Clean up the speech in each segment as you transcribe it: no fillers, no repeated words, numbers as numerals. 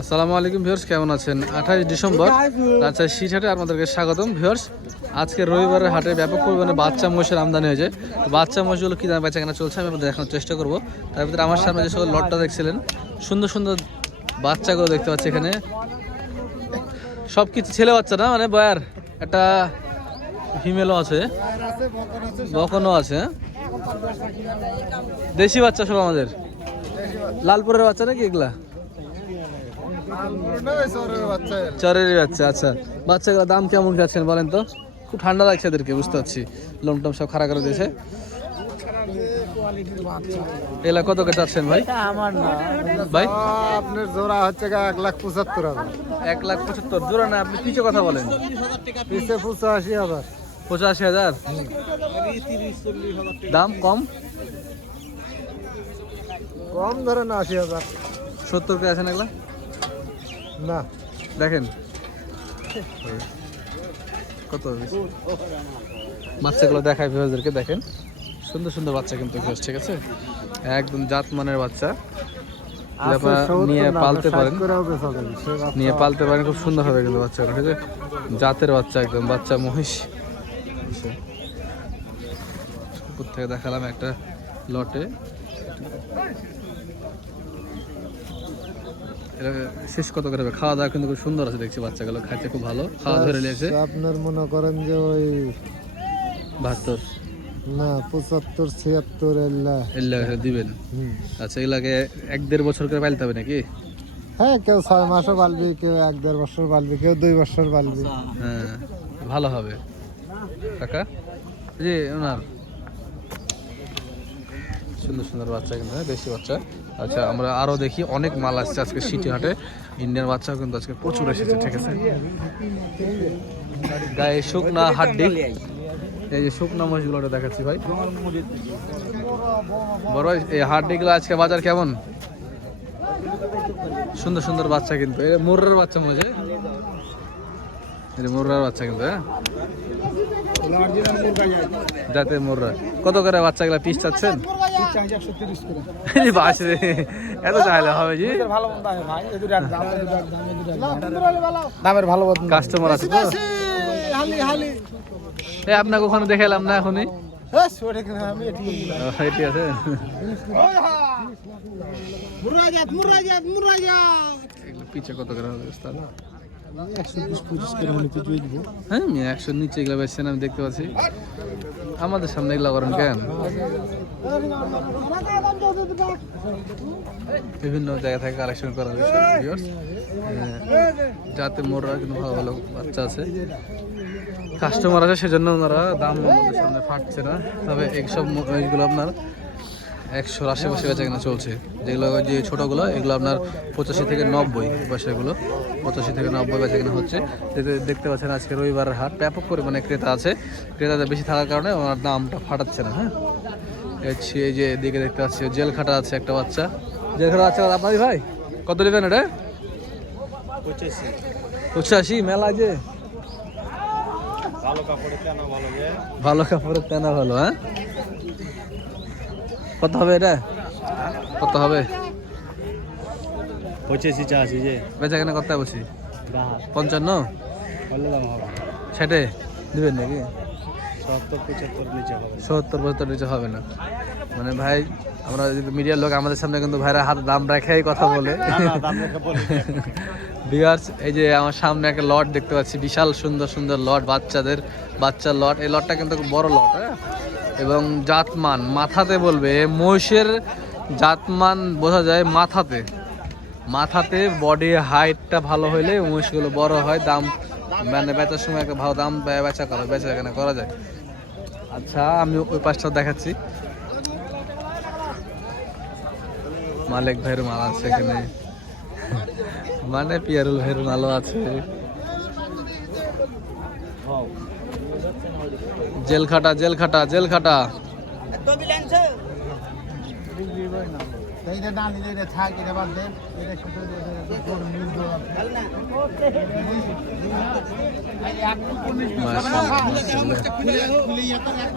আসসালামু আলাইকুম ভিউয়ার্স, কেমন আছেন? 28 ডিসেম্বর রাজশাহী সিটহাটে আপনাদেরকে স্বাগতম ভিউয়ার্স। আজকে রবিবারের হাটে ব্যাপক পরিমাণে বাচ্চা মহিষের আমদানি হয়েছে। তো বাচ্চা মহিষগুলো কী দামে বেচা কেনা চলছে আমি আপনাদের দেখানোর চেষ্টা করব। তার ভিতরে আমার সামনে যে সকল লটটা দেখছিলেন, সুন্দর সুন্দর বাচ্চাগুলো দেখতে পাচ্ছি এখানে। সব কিছু ছেলে বাচ্চা না, মানে বয়ার একটা ফিমেলও আছে, বকনও আছে, দেশি বাচ্চা সব আমাদের। লালপুরের বাচ্চা নাকি এগুলা? চরের বাচ্চা। আচ্ছা, বাচ্চাগুলোর দাম কেমন যাচ্ছেন বলেন তো? খুব ঠান্ডা লাগছে এদেরকে, বুঝতে পারছি। লোম টোম সব খাড়া করে দিয়েছে। এগুলা কত করে চাচ্ছেন ভাই? ভাই আপনার জোড়া হচ্ছে 1,75,000। 1,75,000 জোড়া না, আপনি পিছে কথা বলেন। পিছে 85,000। 85,000 দাম কম কম ধরেন 80,000। 70 কে আছেন এগুলা? না দেখেন কত বাচ্চাগুলো দেখায় ভিউয়ারদেরকে। দেখেন সুন্দর সুন্দর বাচ্চা কিন্তু ভিউয়ার্স, ঠিক আছে? একদম জাত মানের বাচ্চা, নিয়ে পালতে পারেন, খুব সুন্দর হবে কিন্তু বাচ্চাগুলো, ঠিক আছে? জাতের বাচ্চা, একদম বাচ্চা মহিষ। উপর থেকে দেখালাম একটা লটে। শেষ কত করে? খাওয়া দাওয়া কিন্তু খুব সুন্দর আছে দেখছি, বাচ্চাগুলো খাইতে খুব ভালো, খাওয়া ধরে নিয়েছে। আপনার মনে করেন যে ওই 72 না 75-76 এল্লা দিবেন। আচ্ছা, এগুলাকে 1-1.5 বছর করে পালতে হবে নাকি? হ্যাঁ, কেউ 6 মাসও পালবে, কেউ 1-1.5 বছর পালবে, কেউ 2 বছর পালবে। হ্যাঁ, ভালো হবে কাকা। জি, ওনার সুন্দর সুন্দর বাচ্চা কিন্তু, বেশি বাচ্চা। আচ্ছা, আমরা আরো দেখি, অনেক মাল আসছে আজকে সিটি হাটে। ইন্ডিয়ান বাচ্চাও কিন্তু আজকে প্রচুর এসেছে, ঠিক আছে? গায়ে শুকনা হাড্ডি, এই যে শুকনা মহিষগুলো দেখাচ্ছি ভাই। বড় এই হাড্ডিগুলো আজকে বাজার কেমন? সুন্দর সুন্দর বাচ্চা কিন্তু, এই মুর্রার বাচ্চা মহিষ, এই মুর্রার বাচ্চা কিন্তু, হ্যাঁ জাতের মুর্রা। কত করে বাচ্চাগুলা পিস চাচ্ছেন? এত চাইলে হবে জি? দামের ভালো কাস্টমার আছে তো। আপনাকে ওখানে দেখালাম না এখনই, এটি আছে। পিছে কত করে হবে? হ্যাঁ, 100 নিচে এগুলো বেচছেন আমি দেখতে পাচ্ছি। আমাদের সামনে এগুলো করেন কেন? বিভিন্ন জায়গা থেকে কালেকশন করা হয়েছে যাতে মোররা কিন্তু ভালো ভালো বাচ্চা আছে, কাস্টমার আছে, সেজন্য ওনারা দাম আমাদের সামনে ফাটছে না। তবে এইসব এইগুলো আপনার 100-র আশেপাশে বেচা কেনা চলছে। যেগুলো যে ছোটোগুলো, এগুলো আপনার 85 থেকে 90 পয়সাগুলো, 85 থেকে 90 বেচা কেনা হচ্ছে। দেখতে পাচ্ছেন আজকে রবিবারের হাট, ব্যাপক পরিমাণে ক্রেতা আছে। ক্রেতাদের বেশি থাকার কারণে ওনার দামটা ফাটাচ্ছে না। হ্যাঁ, এই যে এদিকে দেখতে পাচ্ছি জেল খাটা আছে একটা বাচ্চা। জেল খাটা বাচ্চা আপনারই ভাই? কত নেবেন এটা? 85 মেলা যে ভালো কাপড়ের তেনা ভালো। হ্যাঁ, কত হবে এটা? কত হবে? 85-86 যে বেচা কেনা করতে বলছি 55 ষাটে দিবেন নাকি? 70-75 নিচে হবে না মানে ভাই? আমরা মিডিয়ার লোক, আমাদের সামনে কিন্তু ভাইরা হাত দাম রেখেই কথা বলে। ভিউয়ার্স, এই যে আমার সামনে একটা লট দেখতে পাচ্ছি, বিশাল সুন্দর সুন্দর লট, বাচ্চার লট। এই লটটা কিন্তু বড় লট, হ্যাঁ, এবং জাতমান মাথাতে বলবে। মহিষের জাতমান বোঝা যায় মাথাতে বডি হাইটটা ভালো হইলে মহিষগুলো বড় হয়, দাম মানে বেচার সময় একটা ভালো দাম বেচা কেনা করা যায়। আচ্ছা, আমি ওই পাশটা দেখাচ্ছি। মালিক ভাইয়ের মাল আছে এখানে, মানে পিয়ারুল ভাইয়ের মালও আছে। জেল খাটা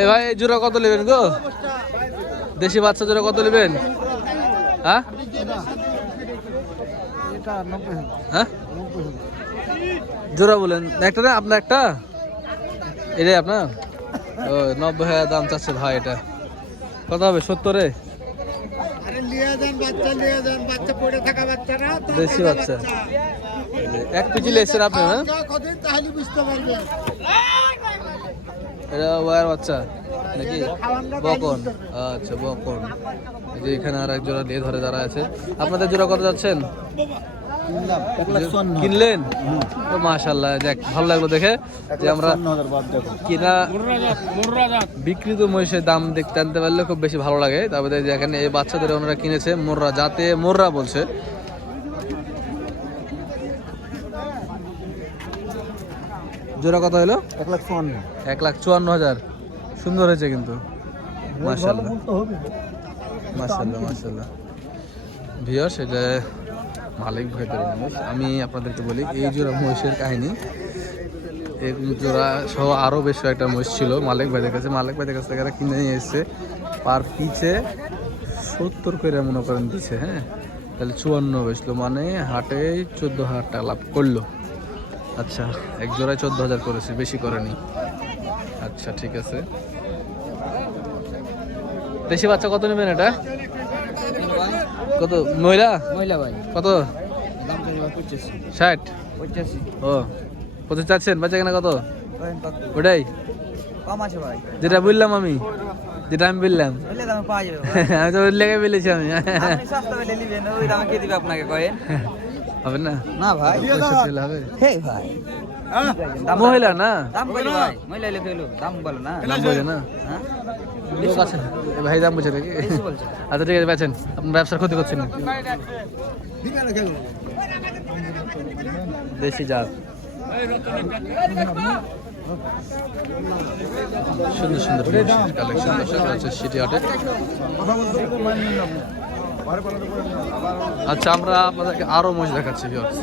এ ভাই, এই জোড়া কত নেবেন গো? দেশি বাচ্চা জোড়া কত নেবেন? হ্যাঁ, হ্যাঁ জোড়া বলেন একটা না আপনার একটা এটাই আপনার ও 90,000 দাম চাচ্ছে ভাই এটা কত হবে 70-এ দেশি বাচ্চা এক পিচি লেসের আপনার হ্যাঁ এটা ওয়ার বাচ্চা নাকি বকন আচ্ছা বকন এই যে এখানে আর এক জোড়া নিয়ে ধরে যারা আছে আপনাদের জোড়া কত যাচ্ছেন কিনলেন তো মাশাআল্লাহ দেখ ভালো লাগলো দেখে যে আমরা কিনা বিক্রিত মহিষের দাম দেখতে আনতে পারলে খুব বেশি ভালো লাগে তারপরে যে এখানে এই বাচ্চাদের ওনারা কিনেছে মোররা যাতে মোররা বলছে জোড়া কত হলো 1,54,000 সুন্দর হয়েছে কিন্তু মাশাআল্লাহ মাশাআল্লাহ মাশাআল্লাহ ভিউয়ার্স এটা মালিক ভাইদের মহিষ আমি আপনাদেরকে বলি এই জোড়া মহিষের কাহিনী এই জোড়া সহ আরও বেশ কয়েকটা মহিষ ছিল মালিক ভাইদের কাছে এরা কিনে নিয়ে এসছে পার পিছে 70 করে মনে করেন দিচ্ছে হ্যাঁ তাহলে 54 বেচলো মানে হাটে 14,000 টাকা লাভ করলো আচ্ছা এক জোড়ায় 14,000 করেছে বেশি করেনি আচ্ছা ঠিক আছে দেশি বাচ্চা কত নেবেন এটা কত মহিলা ভাই কত দাম 60 85 ও কত চাচ্ছেন বাচ্চা কেনা কত ওটাই কম আছে ভাই যেটা বললাম আমি বললাম বললে দামে পাওয়া যাবে আমি তো ওই লেগে বলেছি আমি আপনি সস্তা বলে নেবেন ওই দামে কে দিবে আপনাকে কয়েন হবে না না ভাই 65 হবে হে ভাই মহিলা না দাম কই ভাই মহিলা লিখে এলো দাম বলো না দাম বোঝে না হ্যাঁ লোক আছে এ ভাই দাম বুঝে নাকি বেশি বলছে আচ্ছা ঠিক আছে বেচেন আপনার ব্যবসার ক্ষতি করছেন না দেশি জাত সুন্দর সুন্দর কালেকশন দর্শক আছে সিটি হাটে আচ্ছা আমরা আপনাদেরকে আরো মহিষ দেখাচ্ছি ভিউয়ার্স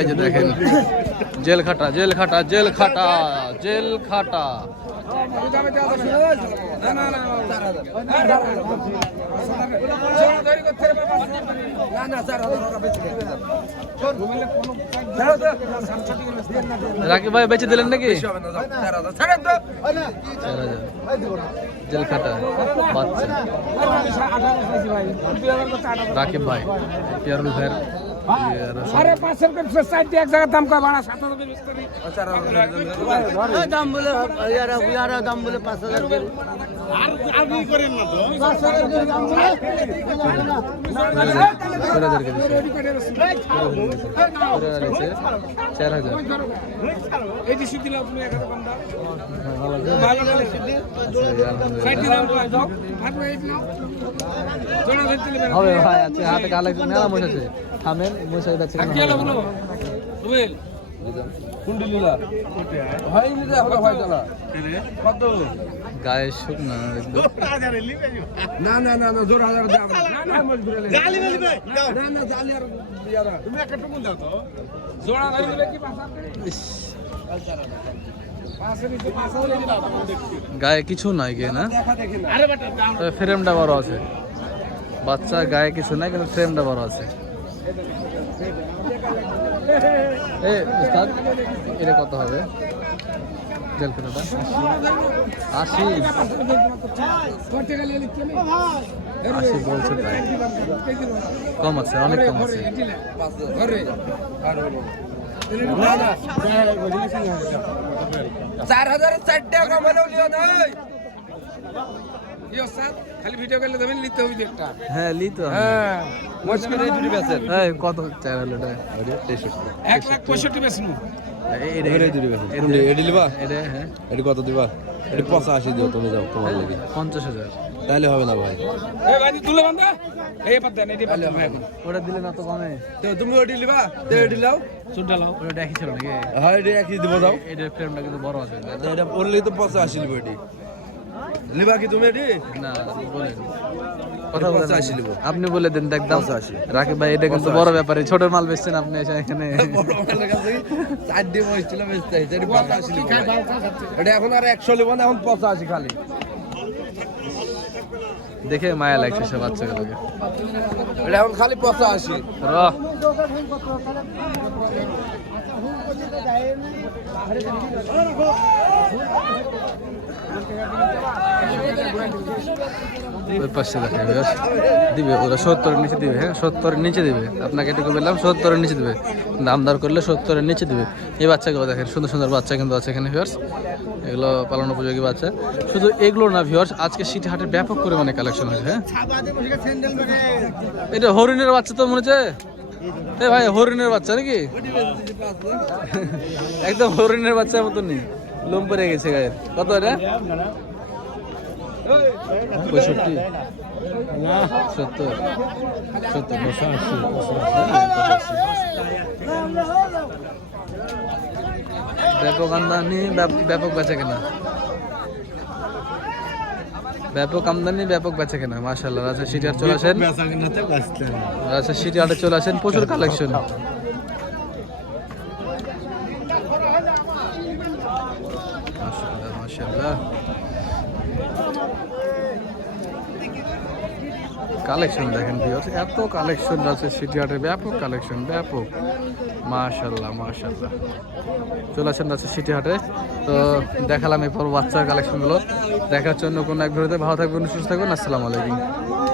এই যে দেখেন জেল খাটা রাকিব ভাই বেঁচে দিলেন নাকি 4,000 জেল খাটা বাচ্চা রাকিব ভাই পিয়ারুল ভাইয়ের अरे 500 रुपये साइड एक जगह दाम का बड़ा 700 रुपये দাম বলে ইয়ারা দাম বলে 5000 করে আর কি করেন না তো 4,000 এই যে দিলাম আপনি 11 বান্দা ভালো লাগে সাইড দাম কত দাও ভাত ভাই নাও জোড়া ধরতে নেবেন হবে ভাই আচ্ছা হাতে কালেকশন মেলা বসেছে থামেন মশাই বাচ্চা কেন কি হলো বলো রুবেল কুন্ডলিলা হয় নি রে আমরা ভাই চালা কত গায়ে শুকনা একদম না না না না জোর হাজার দাম না না মজবুর লাগে জালি বলি ভাই না না জালি আর ইয়ারা তুমি একটা টুকুন দাও তো জোড়া ধরে দিবে কি পাঁচা গায়ে কিছু নাই গে না আরে বেটা দাম তবে ফ্রেমটা বড় আছে বাচ্চা গায়ে কিছু নাই কিন্তু ফ্রেমটা বড় আছে এ উস্তাদ এটা কত হবে জেল খাটাটা 80 বলছে তাই কম আছে অনেক কম আছে ঘরে আর 4000 চারটা কমানো লিও নাই ইয়ো স্যার খালি ভিডিও করলে দেবেন লিখতে হবে একটা হ্যাঁ লি তো হ্যাঁ মুশকিল এই দুটি বেচেন এই কত চাই হলো এটা 1,65,000 বেচনু এডি লিবা এটা হ্যাঁ এডি কত দিবা এডি 85 দিও তুমি যাও তোমার লাগি 50,000 তাহলে হবে না ভাই এ ভাই তুলে বান্দা এই পাত দেন এডি পাত ভাই ওটা দিলে না তো কমে তো তুমি এডি লিবা তে এডি লাও চুনটা লাও ওটা দেখি ছিল নাকি হ্যাঁ এডি একই দিব দাও এটার ফ্রেমটা কিন্তু বড় আছে তাই না? এটা বললেই তো 85 লিবা এডি লিবা কি তুমি এডি না বলেন কথা বলেন 85 লিবো আপনি বলে দেন দেখদাম 85 রাকিব ভাই এটা কিন্তু বড় ব্যাপারে ছোট মাল বেচছেন আপনি এসে এখানে বড় মালের কাছে চার দিন হইছিল বেচতে এডি 85 লিবো এটা এখন আর 100 লিবো না এখন 85 খালি দেখে মায়া লাগছে সব বাচ্চাগুলোকে। এটা এখন খালি 85 র ওই পাশে দেখাবে দিবে ওরা 70-এর নিচে দিবে। হ্যাঁ 70-এর নিচে দিবে, আপনাকে এটুকু বললাম 70-এর নিচে দিবে, দাম দর করলে 70-এর নিচে দিবে। এই বাচ্চাগুলো দেখেন সুন্দর সুন্দর বাচ্চা কিন্তু আছে এখানে ভিউয়ার্স, এগুলো পালন উপযোগী বাচ্চা। শুধু এগুলো না ভিউয়ার্স, আজকে সিটি হাটে ব্যাপক পরিমাণে কালেকশন হয়েছে। হ্যাঁ এটা হরিণের বাচ্চা তো মনে হচ্ছে, এ ভাই হরিণের বাচ্চা নাকি? একদম হরিণের বাচ্চার মতন নেই, লোম পরে গেছে গায়ের। কত এটা? 65 না 70 ব্যাপক আমদানি, ব্যাপক বেচা কেনা, ব্যাপক আমদানি, ব্যাপক বেচা কেনা। মাশাআল্লাহ রাজশাহী সিটি হাট চলে আসেন, রাজশাহী সিটি হাটে চলে আসেন, প্রচুর কালেকশন। মাশাআল্লাহ মাশাআল্লাহ কালেকশন দেখেন ভিউয়ার্স, এত কালেকশন আছে সিটি হাটে, ব্যাপক কালেকশন, ব্যাপক। মাশাআল্লাহ মাশাআল্লাহ চলে আসেন আছে সিটি হাটে। তো দেখালাম এরপর বাচ্চার কালেকশনগুলো, দেখার জন্য কোনো এক ভিডিওতে। ভালো থাকবেন, সুস্থ থাকবেন, আসসালামু আলাইকুম।